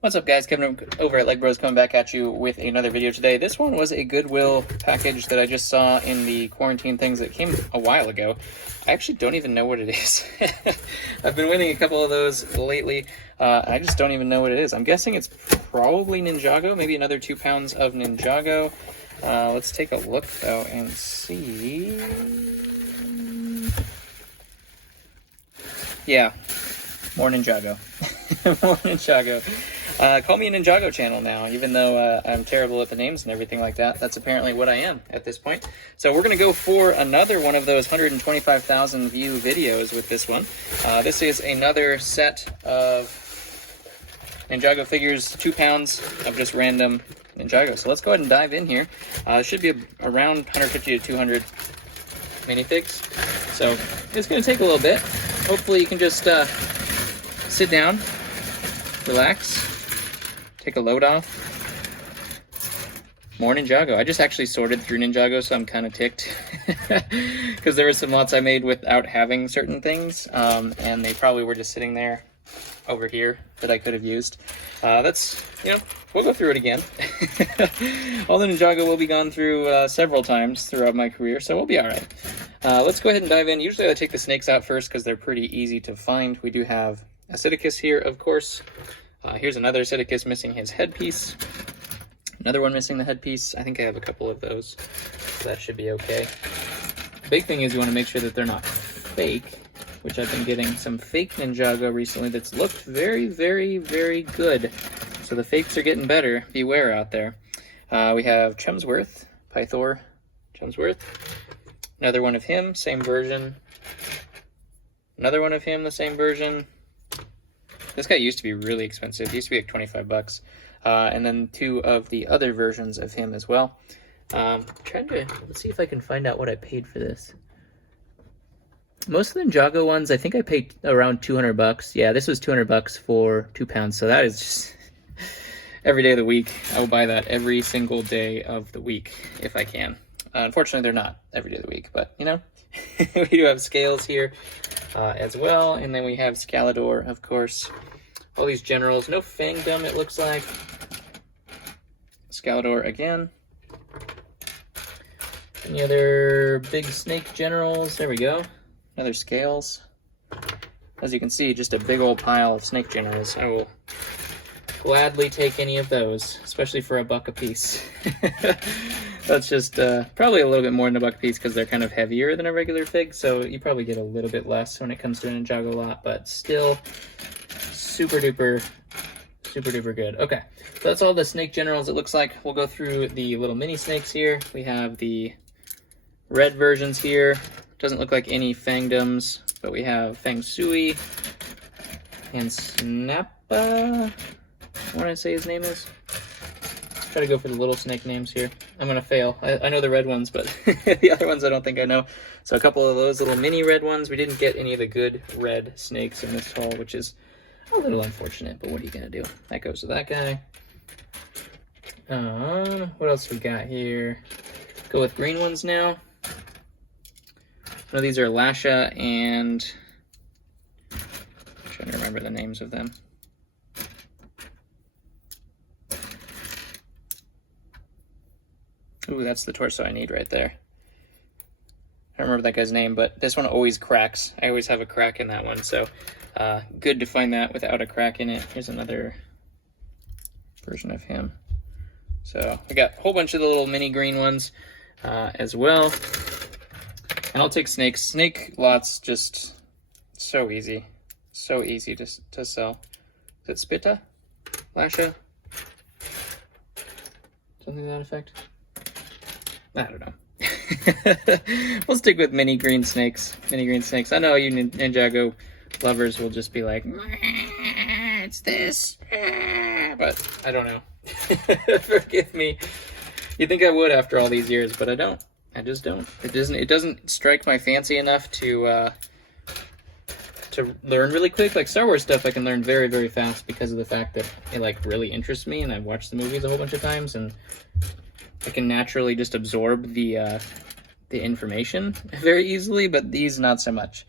What's up, guys? Kevin over at LEGbrOs coming back at you with another video today. This one was a Goodwill package that I just saw in the quarantine things that came a while ago. I actually don't even know what it is. I've been winning a couple of those lately. I just don't even know what it is. I'm guessing it's probably Ninjago, maybe another 2 pounds of Ninjago. Let's take a look, though, and see. Yeah, more Ninjago. More Ninjago. Call me a Ninjago channel now, even though I'm terrible at the names and everything like that. That's apparently what I am at this point. So we're going to go for another one of those 125,000 view videos with this one. This is another set of Ninjago figures, 2 pounds of just random Ninjago. So let's go ahead and dive in here. It should be around 150 to 200 minifigs. So it's going to take a little bit. Hopefully you can just sit down, relax, take a load off. More Ninjago. I just actually sorted through Ninjago, so I'm kind of ticked. Because there were some lots I made without having certain things, and they probably were just sitting there over here that I could have used. That's, we'll go through it again. All the Ninjago will be gone through several times throughout my career, so we'll be all right. Let's go ahead and dive in. Usually I take the snakes out first because they're pretty easy to find. We do have Acidicus here, of course. Here's another Acidicus missing his headpiece. Another one missing the headpiece. I think I have a couple of those, so that should be okay. The big thing is you want to make sure that they're not fake, which I've been getting some fake Ninjago recently that's looked very, very, very good. So the fakes are getting better. Beware out there. We have Chumsworth, Pythor Chumsworth. Another one of him, same version. Another one of him, the same version. This guy used to be really expensive. He used to be like 25 bucks. And then 2 of the other versions of him as well. Let's see if I can find out what I paid for this. Most of the Ninjago ones, I think I paid around 200 bucks. Yeah, this was 200 bucks for 2 pounds. So that is just every day of the week. I will buy that every single day of the week if I can. Unfortunately, they're not every day of the week, but we do have scales here as well. And then we have Scalador, of course. All these generals. No Fangdom, it looks like. Scalador again. Any other big snake generals? There we go. Another scales. As you can see, just a big old pile of snake generals. I will gladly take any of those, especially for $1 a piece. That's just probably a little bit more than $1 a piece because they're kind of heavier than a regular fig, so you probably get a little bit less when it comes to an Ninjago lot, but still super duper good. Okay, so that's all the snake generals it looks like. We'll go through the little mini snakes here. We have the red versions here. Doesn't look like any Fangdoms, but we have Feng Sui and Snappa. I want to say his name is. Try to go for the little snake names here. I'm going to fail. I know the red ones, but the other ones I don't think I know. So a couple of those little mini red ones. We didn't get any of the good red snakes in this haul, which is a little unfortunate, but what are you going to do? That goes to that guy. What else we got here? Go with green ones now. One of these are Lasha and... I'm trying to remember the names of them. Ooh, that's the torso I need right there. I don't remember that guy's name, but this one always cracks. I always have a crack in that one, so good to find that without a crack in it. Here's another version of him. So I got a whole bunch of the little mini green ones as well. And I'll take snakes. Snake lots just so easy. So easy to sell. Is it Spitta? Lasha? Something to that effect? I don't know. We'll stick with mini green snakes. Mini green snakes. I know you Ninjago lovers will just be like, it's this. But I don't know. Forgive me. You'd think I would after all these years, but I don't. I just don't. It doesn't strike my fancy enough to learn really quick. Like Star Wars stuff I can learn very, very fast because of the fact that it really interests me and I've watched the movies a whole bunch of times and I can naturally just absorb the information very easily, but these not so much.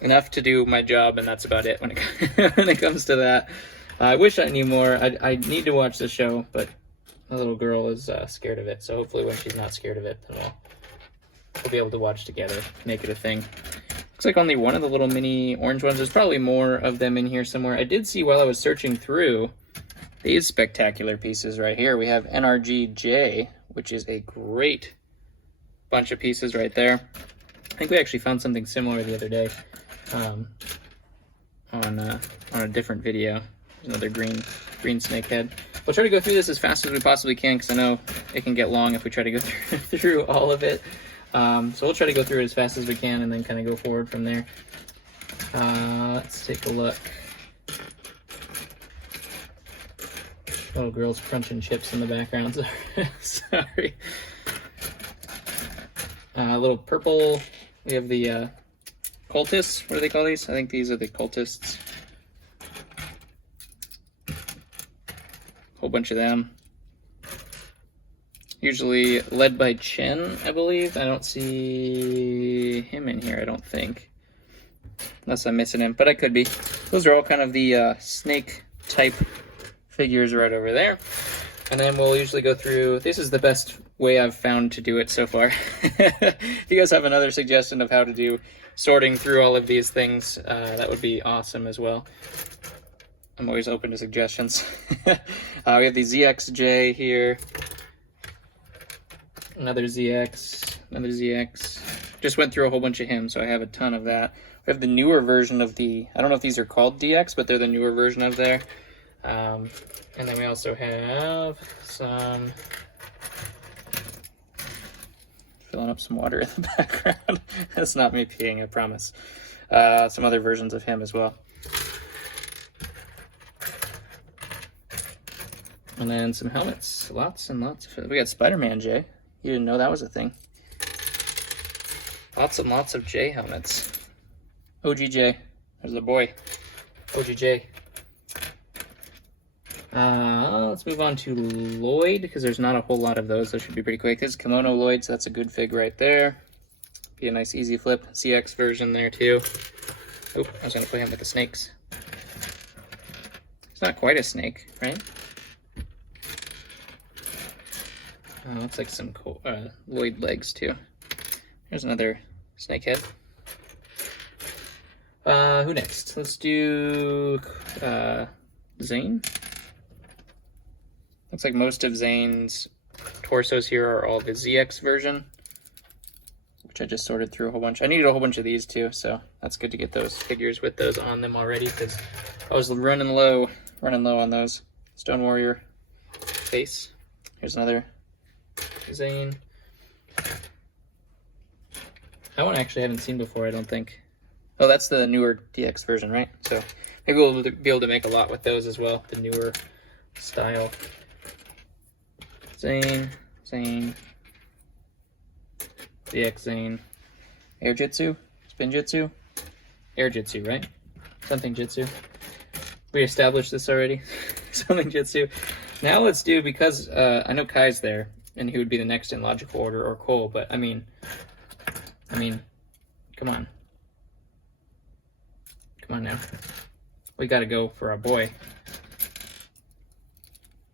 Enough to do my job, and that's about it when it when it comes to that. I wish I knew more. I need to watch the show, but my little girl is scared of it. So hopefully when she's not scared of it, then we'll be able to watch together, make it a thing. Looks like only one of the little mini orange ones. There's probably more of them in here somewhere. I did see while I was searching through these spectacular pieces right here. We have NRGJ, which is a great bunch of pieces right there. I think we actually found something similar the other day on a different video. Another green snake head. We'll try to go through this as fast as we possibly can because I know it can get long if we try to go through all of it. So we'll try to go through it as fast as we can and then kind of go forward from there. Let's take a look. Little girl's crunching chips in the background. Sorry. A little purple. We have the cultists. What do they call these? I think these are the cultists. Whole bunch of them. Usually led by Chen, I believe. I don't see him in here, I don't think. Unless I'm missing him, but I could be. Those are all kind of the snake type figures right over there. And then we'll usually go through, this is the best way I've found to do it so far. If you guys have another suggestion of how to do sorting through all of these things, that would be awesome as well. I'm always open to suggestions. We have the ZXJ here. Another ZX, another ZX. Just went through a whole bunch of him, so I have a ton of that. We have the newer version of the, I don't know if these are called DX, but they're the newer version of there. And then we also have some, filling up some water in the background. That's not me peeing, I promise. Some other versions of him as well. And then some helmets, lots and lots of, we got Spider-Man J. You didn't know that was a thing. Lots and lots of J helmets. OGJ, there's the boy. OGJ. Let's move on to Lloyd, because there's not a whole lot of those. Those should be pretty quick. This is Kimono Lloyd, so that's a good fig right there. Be a nice easy flip. CX version there too. Oh, I was gonna play him with the snakes. It's not quite a snake, right? Looks like some cool, Lloyd legs too. Here's another snake head. Who next? Let's do Zane. Looks like most of Zane's torsos here are all the ZX version, which I just sorted through a whole bunch. I needed a whole bunch of these too, so that's good to get those figures with those on them already because I was running low on those. Stone Warrior face. Here's another Zane. That one I actually haven't seen before, I don't think. Oh, that's the newer DX version, right? So maybe we'll be able to make a lot with those as well, the newer style. Zane, DX Zane. Air Jitsu? Spin Jitsu? Air Jitsu, right? Something Jitsu. We established this already. Something Jitsu. Now let's do, because I know Kai's there, and he would be the next in logical order, or Cole, but I mean, come on. Come on now. We gotta go for our boy.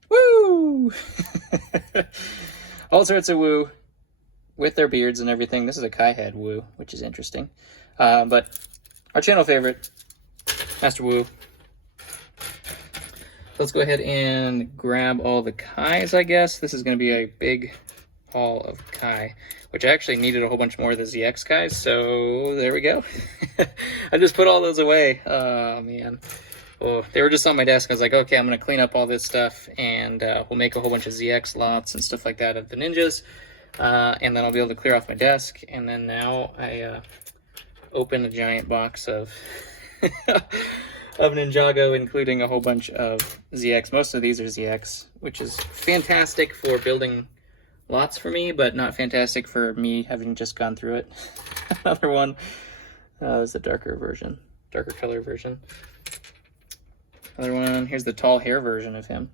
Woo! All sorts of woo, with their beards and everything. This is a Kai head woo, which is interesting. But our channel favorite, Master Woo. Let's go ahead and grab all the Kais, I guess. This is going to be a big haul of Kai, which I actually needed a whole bunch more of the ZX Kais, so there we go. I just put all those away. Oh, man. Well, they were just on my desk. I was like, okay, I'm going to clean up all this stuff, and we'll make a whole bunch of ZX lots and stuff like that of the ninjas, and then I'll be able to clear off my desk. And then now I open a giant box of... of Ninjago, including a whole bunch of ZX. Most of these are ZX, which is fantastic for building lots for me, but not fantastic for me having just gone through it. Another one is the darker color version. Another one, here's the tall hair version of him.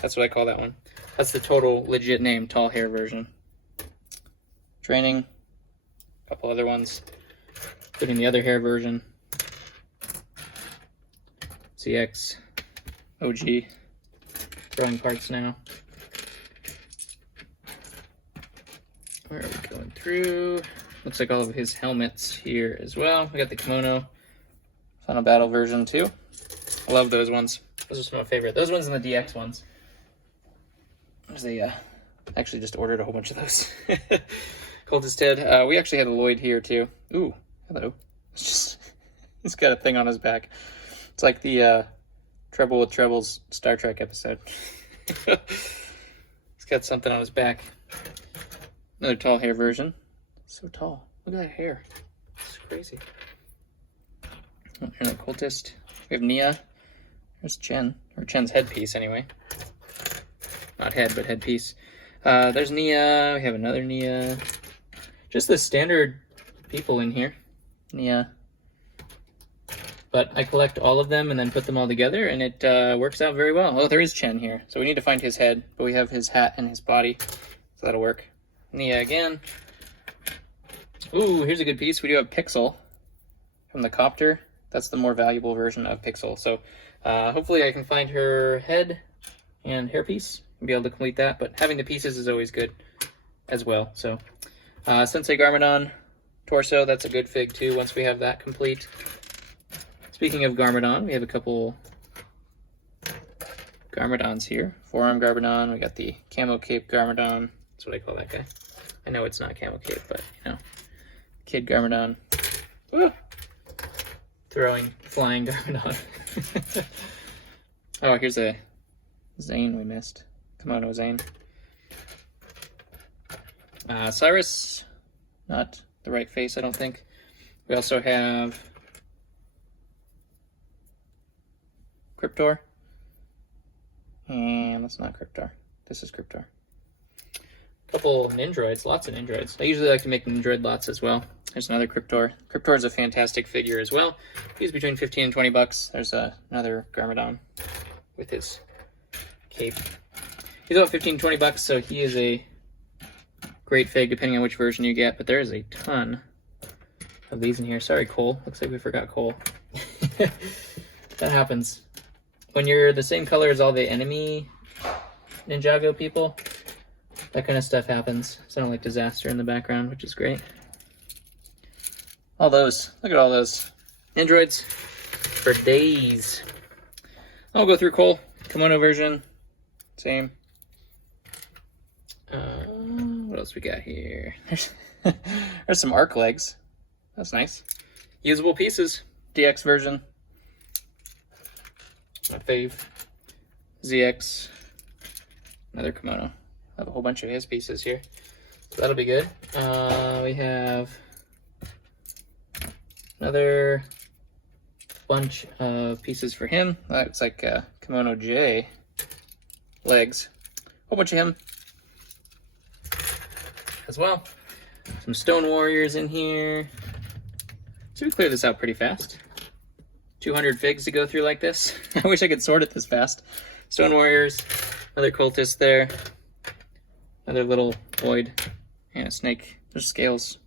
That's what I call that one. That's the total legit name, tall hair version. Training, a couple other ones, including the other hair version. CX, OG throwing parts now. Where are we going through? Looks like all of his helmets here as well. We got the kimono Final Battle version too. I love those ones. Those are some of my favorite. Those ones and the DX ones. They actually just ordered a whole bunch of those. Cultist head. We actually had a Lloyd here too. Ooh, hello. It's just he's got a thing on his back. It's like the Trouble with Trebles Star Trek episode. He's got something on his back. Another tall hair version. So tall. Look at that hair. It's crazy. Oh, here's a cultist. We have Nia. There's Chen. Or Chen's headpiece, anyway. Not head, but headpiece. There's Nia. We have another Nia. Just the standard people in here. Nia. But I collect all of them and then put them all together, and it works out very well. Oh, there is Chen here. So we need to find his head, but we have his hat and his body. So that'll work. Nia again. Ooh, here's a good piece. We do have Pixel from the Copter. That's the more valuable version of Pixel. So hopefully I can find her head and hairpiece and be able to complete that. But having the pieces is always good as well. So Sensei Garmadon torso, that's a good fig too once we have that complete. Speaking of Garmadon, we have a couple Garmadons here. Forearm Garmadon, we got the Camo Cape Garmadon. That's what I call that guy. I know it's not Camo Cape, but you know. Kid Garmadon. Woo! Flying Garmadon. Oh, here's a Zane we missed. Kimono Zane. Cyrus, not the right face, I don't think. We also have Cryptor. And that's not Cryptor. This is Cryptor. Couple Nindroids, lots of Nindroids. I usually like to make Nindroid lots as well. There's another Cryptor. Cryptor is a fantastic figure as well. He's between 15 and 20 bucks. There's another Garmadon with his cape. He's about 15 20 bucks, so he is a great fig depending on which version you get, but there is a ton of these in here. Sorry, Cole. Looks like we forgot Cole. That happens. When you're the same color as all the enemy Ninjago people, that kind of stuff happens. Sound like disaster in the background, which is great. All those. Look at all those. Androids for days. I'll go through Cole. Kimono version. Same. What else we got here? There's some arc legs. That's nice. Usable pieces. DX version. My fave. ZX. Another kimono. I have a whole bunch of his pieces here. So that'll be good. We have another bunch of pieces for him. Looks like Kimono J legs. Whole bunch of him as well. Some Stone Warriors in here. So we clear this out pretty fast. 200 figs to go through like this. I wish I could sort it this fast. Stone Warriors, another cultist there. Another little void and a snake. There's scales.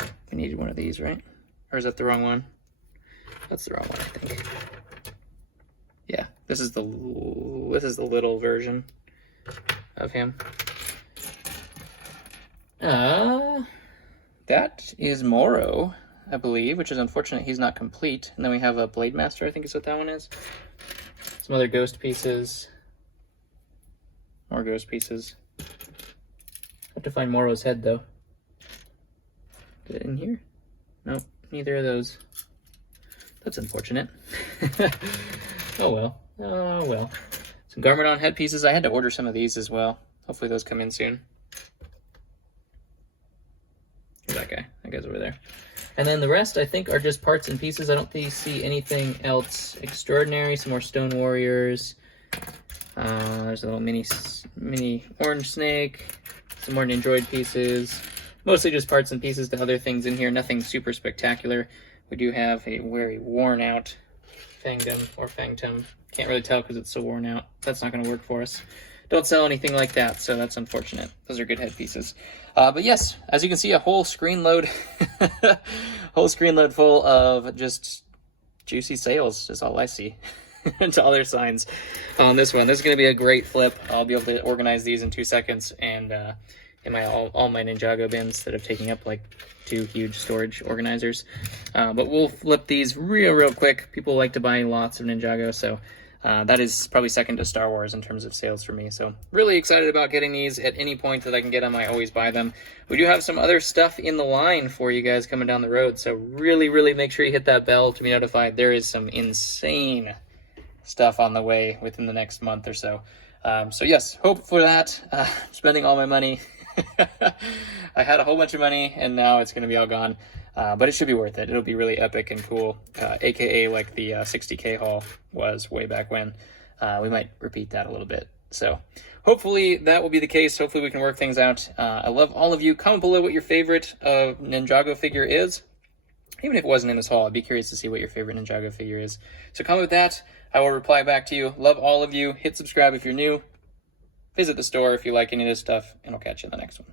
I needed one of these, right? Or is that the wrong one? That's the wrong one, I think. Yeah, this is the little version of him. That is Moro, I believe, which is unfortunate he's not complete. And then we have a Blade Master, I think is what that one is. Some other ghost pieces. More ghost pieces. Have to find Moro's head, though. Is it in here? Nope, neither of those. That's unfortunate. Oh well. Oh well. Some Garmadon head pieces. I had to order some of these as well. Hopefully those come in soon. Where's that guy? That guy's over there. And then the rest, I think, are just parts and pieces. I don't see anything else extraordinary. Some more Stone Warriors. There's a little mini orange snake. Some more Nindroid pieces. Mostly just parts and pieces to other things in here. Nothing super spectacular. We do have a very worn out Fangdom or Fangtum. Can't really tell because it's so worn out. That's not going to work for us. Don't sell anything like that, so that's unfortunate. Those are good head pieces. But yes, as you can see, a whole screen load, full of just juicy sales is all I see. to other signs on this one. This is going to be a great flip. I'll be able to organize these in 2 seconds, and in my all my Ninjago bins that have taken up like 2 huge storage organizers. But we'll flip these real quick. People like to buy lots of Ninjago, so that is probably second to Star Wars in terms of sales for me. So really excited about getting these. At any point that I can get them, I always buy them. We do have some other stuff in the line for you guys coming down the road, so really make sure you hit that bell to be notified. There is some insane stuff on the way within the next month or so. So yes, hope for that. Spending all my money. I had a whole bunch of money, and now it's going to be all gone. But it should be worth it. It'll be really epic and cool, aka like the 60K haul was way back when. We might repeat that a little bit. So hopefully that will be the case. Hopefully we can work things out. I love all of you. Comment below what your favorite Ninjago figure is. Even if it wasn't in this haul, I'd be curious to see what your favorite Ninjago figure is. So comment with that. I will reply back to you. Love all of you. Hit subscribe if you're new. Visit the store if you like any of this stuff, and I'll catch you in the next one.